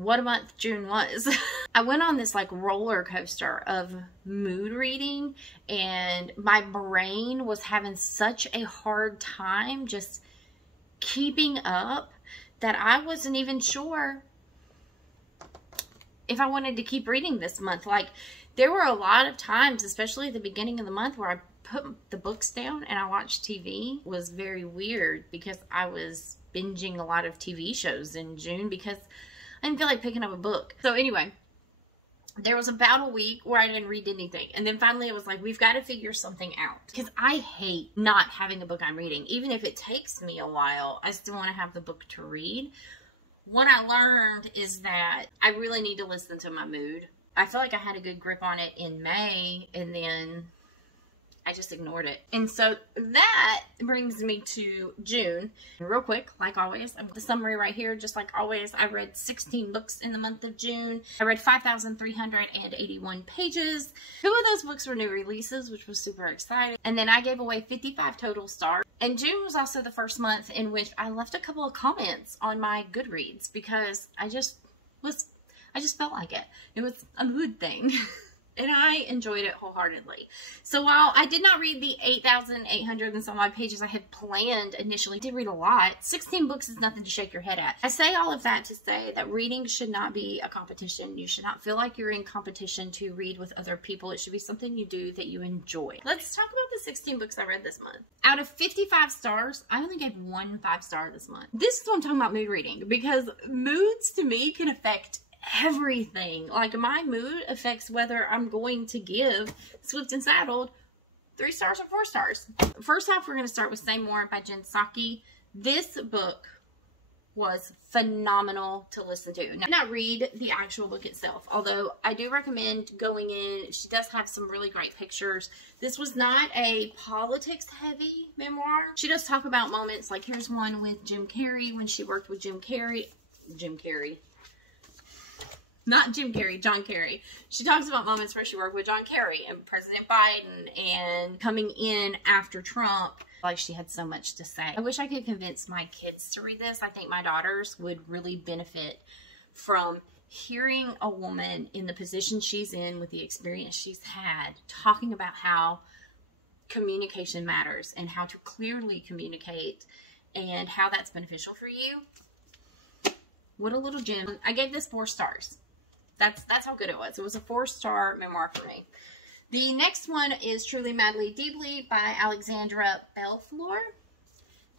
what a month June was. I went on this like roller coaster of mood reading, and my brain was having such a hard time just keeping up that I wasn't even sure if I wanted to keep reading this month. Like, there were a lot of times, especially at the beginning of the month, where I put the books down and I watched TV. It was very weird because I was binging a lot of TV shows in June because I didn't feel like picking up a book. So anyway, there was about a week where I didn't read anything. And then finally it was like, we've got to figure something out. Because I hate not having a book I'm reading. Even if it takes me a while, I still want to have the book to read. What I learned is that I really need to listen to my mood. I feel like I had a good grip on it in May, and then I just ignored it. And so that brings me to June. Real quick, like always, the summary right here, just like always, I read 16 books in the month of June. I read 5,381 pages. 2 of those books were new releases, which was super exciting. And then I gave away 55 total stars. And June was also the first month in which I left a couple of comments on my Goodreads because I just felt like it. It was a mood thing. And I enjoyed it wholeheartedly. So while I did not read the 8,800 and some odd pages I had planned initially, I did read a lot. 16 books is nothing to shake your head at. I say all of that to say that reading should not be a competition. You should not feel like you're in competition to read with other people. It should be something you do that you enjoy. Let's talk about the 16 books I read this month. Out of 55 stars, I only gave 1 5-star this month. This is what I'm talking about mood reading, because moods to me can affect everything. Like, my mood affects whether I'm going to give Swift and Saddled 3 stars or 4 stars. First off, we're going to start with Say More by Jen Psaki. This book was phenomenal to listen to. Now, I did not read the actual book itself, although I do recommend going in. She does have some really great pictures. This was not a politics heavy memoir. She does talk about moments, like here's one with Jim Carrey, when she worked with John Kerry. She talks about moments where she worked with John Kerry and President Biden and coming in after Trump. Like, she had so much to say. I wish I could convince my kids to read this. I think my daughters would really benefit from hearing a woman in the position she's in with the experience she's had talking about how communication matters and how to clearly communicate and how that's beneficial for you. What a little gem. I gave this 4 stars. That's how good it was. It was a 4-star memoir for me. The next one is Truly Madly Deeply by Alexandra Belflor.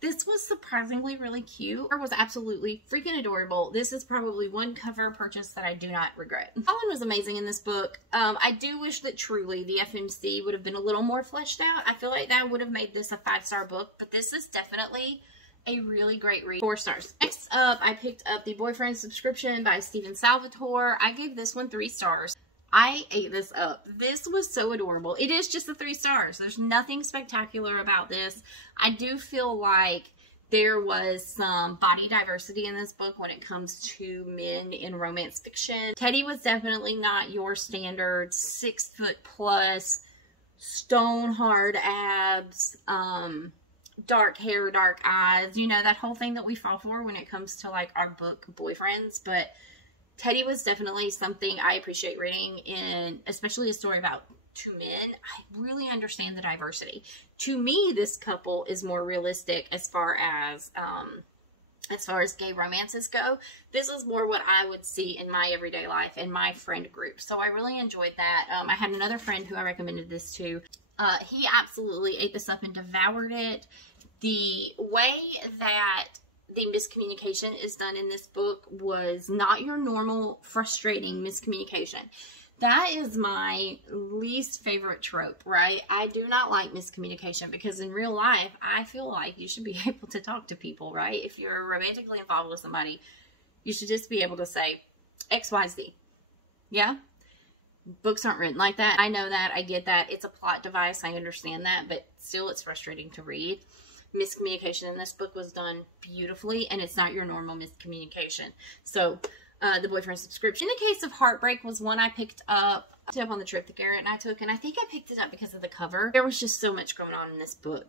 This was surprisingly really cute. It was absolutely freaking adorable. This is probably one cover purchase that I do not regret. Colin was amazing in this book. I do wish that Truly, the FMC, would have been a little more fleshed out. I feel like that would have made this a 5-star book, but this is definitely a really great read. 4 stars. Next up, I picked up The Boyfriend Subscription by Stephen Salvatore. I gave this one 3 stars. I ate this up. This was so adorable. It is just a 3 stars. There's nothing spectacular about this. I do feel like there was some body diversity in this book when it comes to men in romance fiction. Teddy was definitely not your standard 6'+", stone hard abs, dark hair, dark eyes, you know, that whole thing that we fall for when it comes to like our book boyfriends. But Teddy was definitely something I appreciate reading, in especially a story about 2 men. I really understand the diversity. To me, this couple is more realistic as far as gay romances go. This is more what I would see in my everyday life in my friend group. So I really enjoyed that. I had another friend who I recommended this to. He absolutely ate this up and devoured it. The way that the miscommunication is done in this book was not your normal frustrating miscommunication. That is my least favorite trope, right? I do not like miscommunication because in real life, I feel like you should be able to talk to people, right? If you're romantically involved with somebody, you should just be able to say X, Y, Z. Yeah? Books aren't written like that. I know that. I get that. It's a plot device. I understand that. But still, it's frustrating to read. Miscommunication in this book was done beautifully, and it's not your normal miscommunication. So, The Boyfriend Subscription. In the Case of Heartbreak was one I picked up on the trip that Garrett and I took, and I think I picked it up because of the cover. There was just so much going on in this book.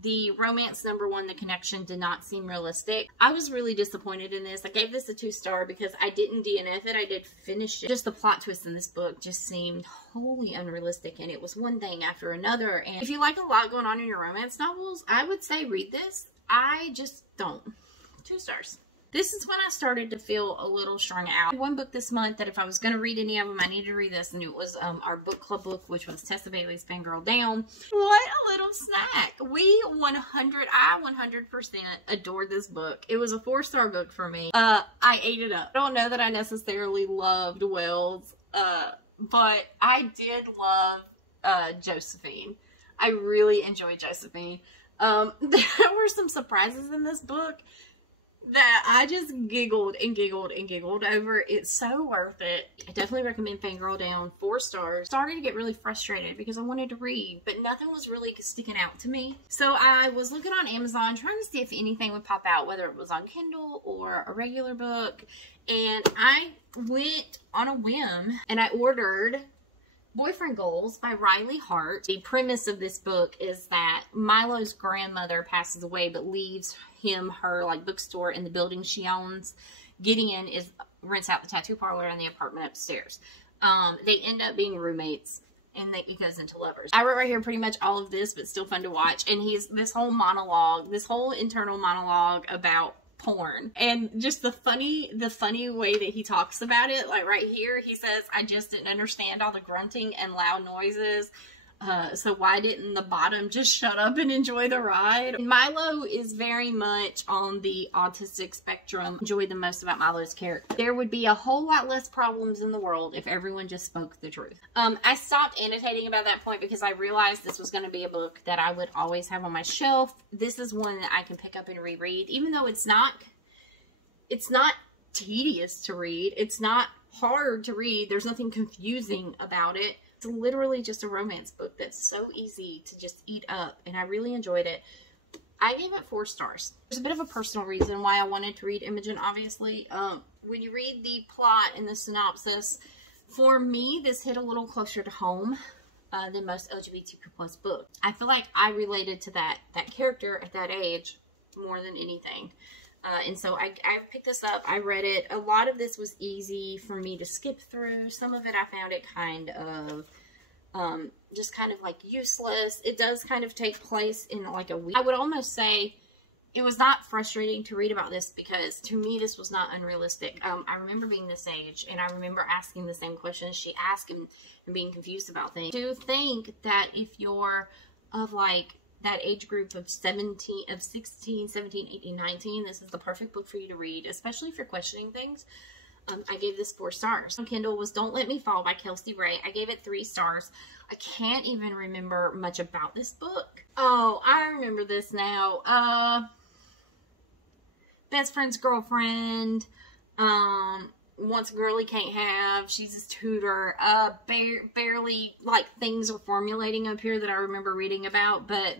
The romance #1, the connection, did not seem realistic. I was really disappointed in this. I gave this a 2-star because I didn't DNF it. I did finish it. Just the plot twist in this book just seemed wholly unrealistic, and it was one thing after another. And if you like a lot going on in your romance novels, I would say read this. I just don't. 2 stars. This is when I started to feel a little strung out. One book this month that if I was going to read any of them, I needed to read this, and it was our book club book, which was Tessa Bailey's Fangirl Down. What a little snack. I 100% adored this book. It was a 4-star book for me. I ate it up. I don't know that I necessarily loved Wells, but I did love Josephine. I really enjoyed Josephine. There were some surprises in this book that I just giggled and giggled and giggled over. It's so worth it. I definitely recommend Fangirl Down. 4 stars. Started to get really frustrated because I wanted to read, but nothing was really sticking out to me. So I was looking on Amazon trying to see if anything would pop out, whether it was on Kindle or a regular book. And I went on a whim and I ordered Boyfriend Goals by Riley Hart. The premise of this book is that Milo's grandmother passes away but leaves her like bookstore in the building she owns. Gideon rents out the tattoo parlor and the apartment upstairs. They end up being roommates and it goes into lovers. I wrote right here pretty much all of this, but still fun to watch. And this whole internal monologue about porn, and just the funny way that he talks about it. Like right here, he says, I just didn't understand all the grunting and loud noises. So why didn't the bottom just shut up and enjoy the ride? And Milo is very much on the autistic spectrum. Enjoyed the most about Milo's character. There would be a whole lot less problems in the world if everyone just spoke the truth. I stopped annotating about that point because I realized this was going to be a book that I would always have on my shelf. This is one that I can pick up and reread, even though it's not tedious to read. It's not hard to read. There's nothing confusing about it. It's literally just a romance book that's so easy to just eat up, and I really enjoyed it. I gave it 4 stars. There's a bit of a personal reason why I wanted to read Imogen, obviously. When you read the plot and the synopsis, for me, this hit a little closer to home than most LGBTQ+ books. I feel like I related to that character at that age more than anything. And so I picked this up. I read it. A lot of this was easy for me to skip through. Some of it I found it kind of just kind of like useless. It does kind of take place in like a week. I would almost say it was not frustrating to read about this because to me this was not unrealistic. I remember being this age and I remember asking the same questions she asked and being confused about things. I do think that if you're of like that age group of 16, 17, 18, 19, this is the perfect book for you to read, especially if you're questioning things. I gave this 4 stars. On Kindle was Don't Let Me Fall by Kelsey Ray. I gave it 3 stars. I can't even remember much about this book. Oh, I remember this now. Best friend's girlfriend. Wants a girl he can't have. She's his tutor. Barely, like, things are formulating up here that I remember reading about, but,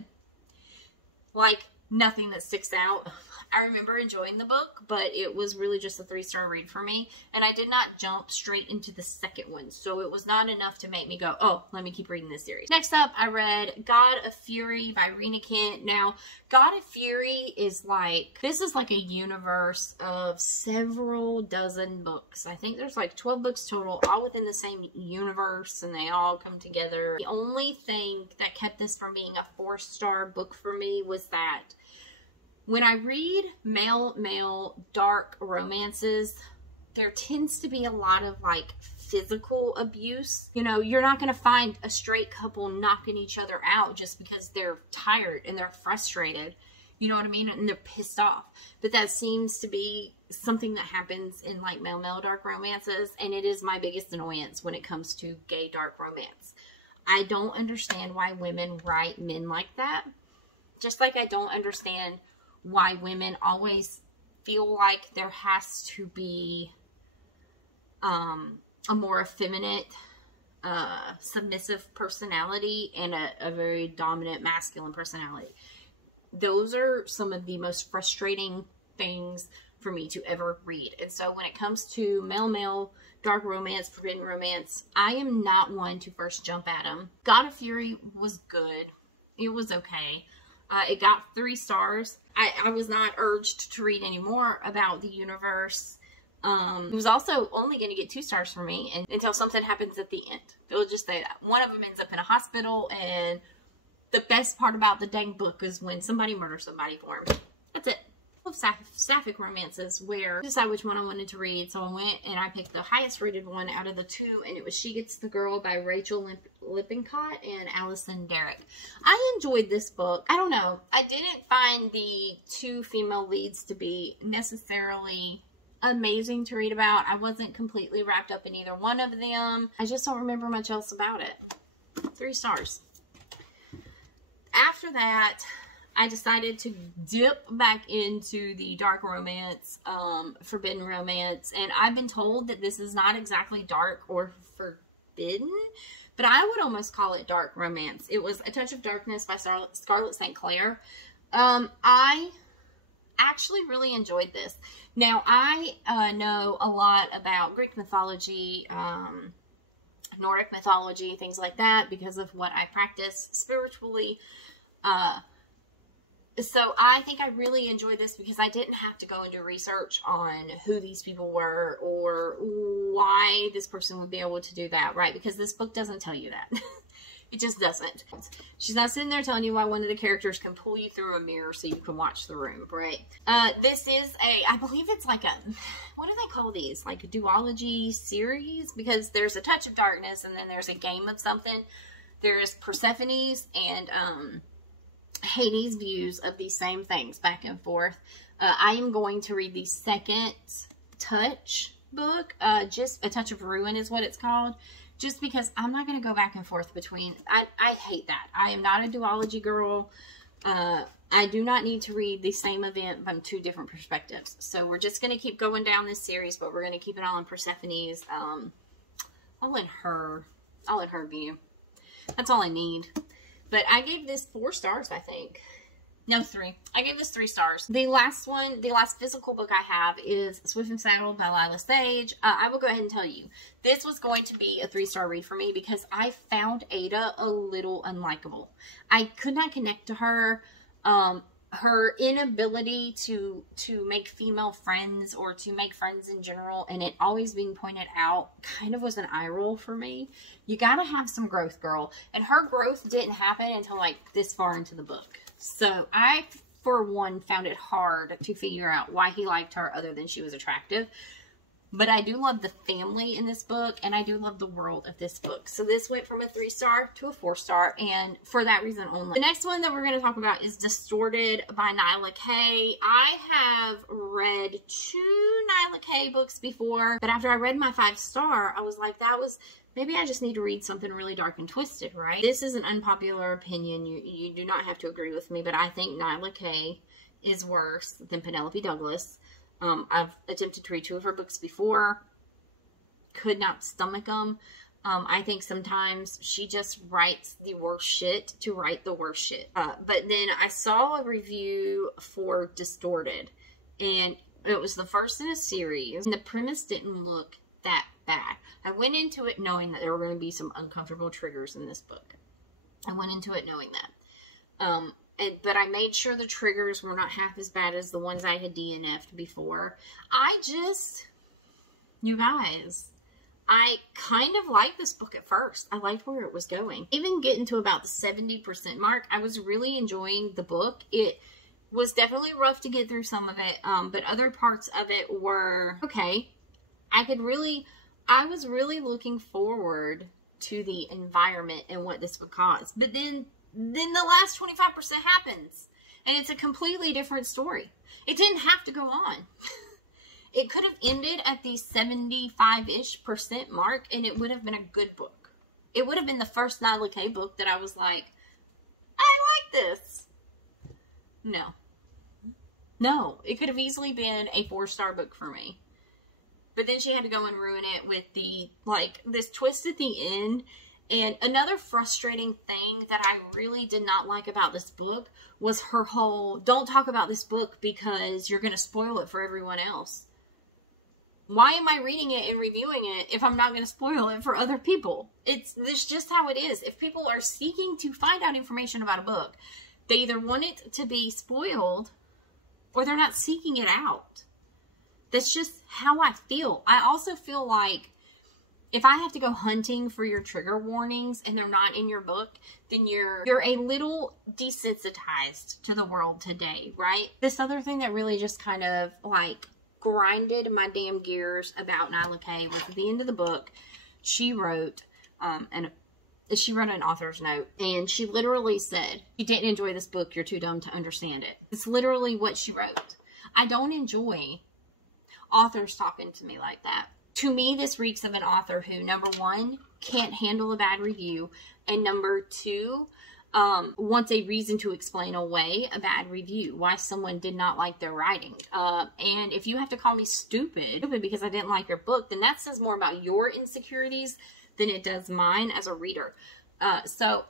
like, nothing that sticks out. I remember enjoying the book, but it was really just a 3-star read for me, and I did not jump straight into the second one, so it was not enough to make me go, oh, let me keep reading this series. Next up, I read God of Fury by Rena Kent. Now, God of Fury is like, this is like a universe of several dozen books. I think there's like 12 books total, all within the same universe, and they all come together. The only thing that kept this from being a 4-star book for me was that when I read male dark romances, there tends to be a lot of like physical abuse. You know, you're not going to find a straight couple knocking each other out just because they're tired and they're frustrated. You know what I mean? And they're pissed off. But that seems to be something that happens in like male dark romances. And it is my biggest annoyance when it comes to gay dark romance. I don't understand why women write men like that. Just like I don't understand why women always feel like there has to be a more effeminate, submissive personality and a very dominant masculine personality. Those are some of the most frustrating things for me to ever read. And so when it comes to male dark romance, forbidden romance, I am not one to first jump at them. God of Fury was good. It was okay. It got 3 stars. I was not urged to read any more about the universe. It was also only going to get 2 stars for me until something happens at the end. It'll just say that. One of them ends up in a hospital, and the best part about the dang book is when somebody murders somebody for him. That's it. Of sapphic romances where I decided which one I wanted to read, so I went and I picked the highest rated one out of the 2, and it was She Gets the Girl by Rachel Lippincott and Allison Derrick. I enjoyed this book. I don't know. I didn't find the 2 female leads to be necessarily amazing to read about. I wasn't completely wrapped up in either one of them. I just don't remember much else about it. 3 stars. After that, I decided to dip back into the dark romance, forbidden romance, and I've been told that this is not exactly dark or forbidden, but I would almost call it dark romance. It was A Touch of Darkness by Scarlett St. Clair. I actually really enjoyed this. Now, I know a lot about Greek mythology, Nordic mythology, things like that, because of what I practice spiritually. So I think I really enjoyed this because I didn't have to go into research on who these people were or why this person would be able to do that, right? Because this book doesn't tell you that. It just doesn't. She's not sitting there telling you why one of the characters can pull you through a mirror so you can watch the room, right? This is I believe it's like a, what do they call these? Like a duology series? Because there's A Touch of Darkness and then there's a game of something. There's Persephone's and Hades' views of these same things back and forth. I am going to read the second Touch book. Just A Touch of Ruin is what it's called. Just because I'm not going to go back and forth between. I hate that. I am not a duology girl. I do not need to read the same event from 2 different perspectives. So we're just going to keep going down this series, but we're going to keep it all in Persephone's. All in her view. That's all I need. But I gave this 4 stars, I think. No, 3. I gave this 3 stars. The last one, the last physical book I have is Swift and Saddled by Lila Sage. I will go ahead and tell you, this was going to be a 3-star read for me because I found Ada a little unlikable. I could not connect to her. Her inability to make female friends or to make friends in general, and it always being pointed out, kind of was an eye roll for me. You gotta have some growth, girl. And her growth didn't happen until like this far into the book. So I, for one, found it hard to figure out why he liked her other than she was attractive. But I do love the family in this book, and I do love the world of this book. So this went from a 3-star to a 4-star, and for that reason only. The next one that we're going to talk about is Distorted by Nyla K. I have read 2 Nyla K books before, but after I read my 5-star, I was like, maybe I just need to read something really dark and twisted, right? This is an unpopular opinion. You do not have to agree with me, but I think Nyla K is worse than Penelope Douglas. I've attempted to read 2 of her books before. Could not stomach them. I think sometimes she just writes the worst shit to write the worst shit. But then I saw a review for Distorted, and it was the first in a series, and the premise didn't look that bad. I went into it knowing that there were going to be some uncomfortable triggers in this book. I went into it knowing that. But I made sure the triggers were not half as bad as the ones I had DNF'd before. You guys, I kind of liked this book at first. I liked where it was going. Even getting to about the 70% mark, I was really enjoying the book. It was definitely rough to get through some of it, but other parts of it were okay. I was really looking forward to the environment and what this would cause. But then the last 25% happens, and it's a completely different story. It didn't have to go on. It could have ended at the 75-ish% mark, and it would have been a good book. It would have been the first Nyla K book that I was like, I like this. No, it could have easily been a 4-star book for me. But then she had to go and ruin it with this twist at the end. And another frustrating thing that I really did not like about this book was her whole, don't talk about this book because you're going to spoil it for everyone else. Why am I reading it and reviewing it if I'm not going to spoil it for other people? It's just how it is. If people are seeking to find out information about a book, They either want it to be spoiled or they're not seeking it out. That's just how I feel. I also feel like if I have to go hunting for your trigger warnings and they're not in your book, then you're a little desensitized to the world today, right? This other thing that really just kind of like grinded my damn gears about Nyla Kay was at the end of the book, she wrote an author's note, and she literally said, "You didn't enjoy this book, you're too dumb to understand it." It's literally what she wrote. I don't enjoy authors talking to me like that. To me, this reeks of an author who, number one, can't handle a bad review, and number two, wants a reason to explain away a bad review, why someone did not like their writing. And if you have to call me stupid because I didn't like your book, then that says more about your insecurities than it does mine as a reader. So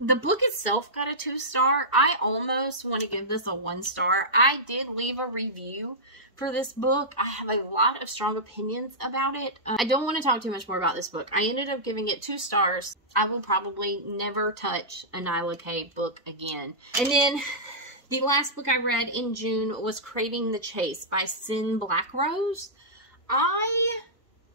the book itself got a 2-star. I almost want to give this a 1-star. I did leave a review for this book. I have a lot of strong opinions about it. I don't want to talk too much more about this book. I ended up giving it 2 stars. I will probably never touch a Nyla Kay book again. And then the last book I read in June was Craving the Chase by Sin Blackrose. I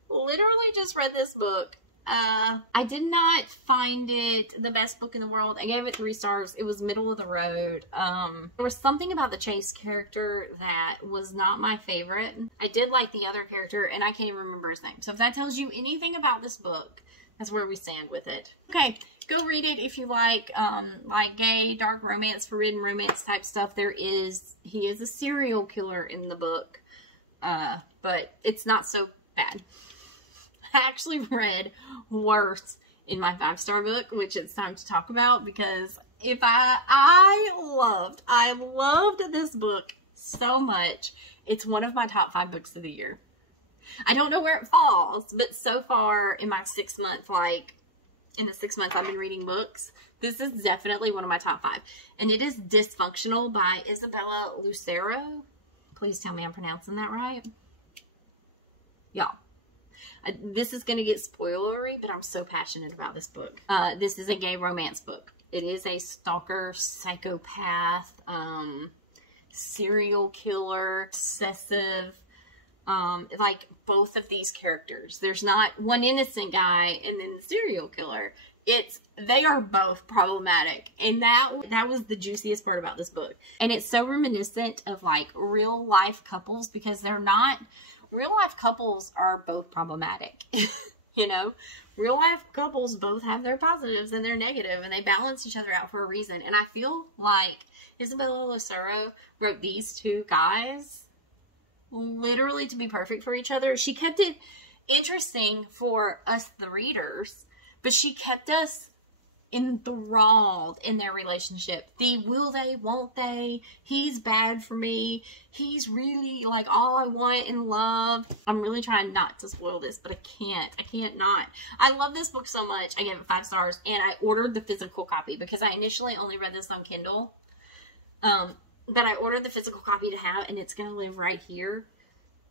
literally just read this book. I did not find it the best book in the world. I gave it 3 stars. It was middle of the road. There was something about the Chase character that was not my favorite. I did like the other character, and I can't even remember his name. So if that tells you anything about this book, that's where we stand with it. Okay, go read it if you like gay, dark romance, forbidden romance type stuff. He is a serial killer in the book, but it's not so bad. I actually read worse in my 5-star book, which it's time to talk about, because I loved this book so much. It's one of my top 5 books of the year. I don't know where it falls, but so far in my 6 month, in the 6 months I've been reading books, this is definitely one of my top 5. And it is Dysfunctional by Isabella Lucero. Please tell me I'm pronouncing that right. Y'all. This is going to get spoilery, but I'm so passionate about this book. This is a gay romance book. It is a stalker, psychopath, serial killer, obsessive, like both of these characters. There's not one innocent guy and then the serial killer. They are both problematic. And that was the juiciest part about this book. And it's so reminiscent of like real life couples, because they're not... Real life couples are both problematic, you know? Real life couples both have their positives and their negative, and they balance each other out for a reason. And I feel like Isabella Lucero wrote these 2 guys literally to be perfect for each other. She kept it interesting for us, the readers, but she kept us enthralled in their relationship. The will they, won't they, he's bad for me, he's really like all I want in love. I'm really trying not to spoil this, but I can't not. I love this book so much. I gave it 5 stars, and I ordered the physical copy because I initially only read this on Kindle. But I ordered the physical copy to have, and it's going to live right here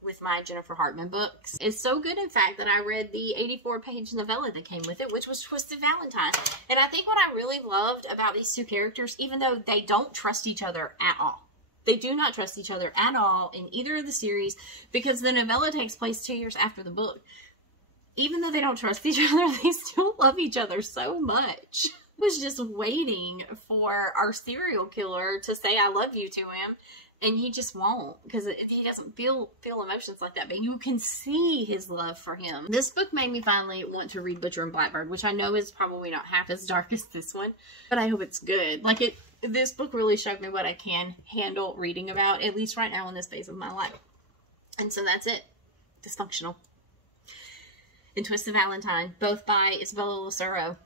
with my Jennifer Hartman books. It's so good, in fact, that I read the 84-page novella that came with it, which was Twisted Valentine. And I think what I really loved about these 2 characters, even though they don't trust each other at all. They do not trust each other at all in either of the series, because the novella takes place 2 years after the book. Even though they don't trust each other, they still love each other so much. I was just waiting for our serial killer to say I love you to him. And he just won't, because he doesn't feel emotions like that. But you can see his love for him. This book made me finally want to read Butcher and Blackbird, which I know is probably not half as dark as this one. But I hope it's good. This book really showed me what I can handle reading about, at least right now in this phase of my life. And so that's it. Dysfunctional. And Twisted Valentine, both by Isabella Lucero.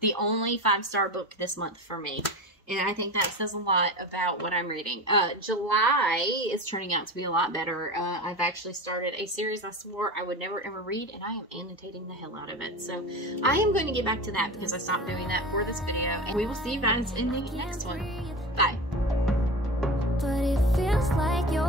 The only 5-star book this month for me. And I think that says a lot about what I'm reading. July is turning out to be a lot better. I've actually started a series I swore I would never ever read, and I am annotating the hell out of it. So I am going to get back to that because I stopped doing that for this video. And we will see you guys in the next one. Bye. But it feels like you're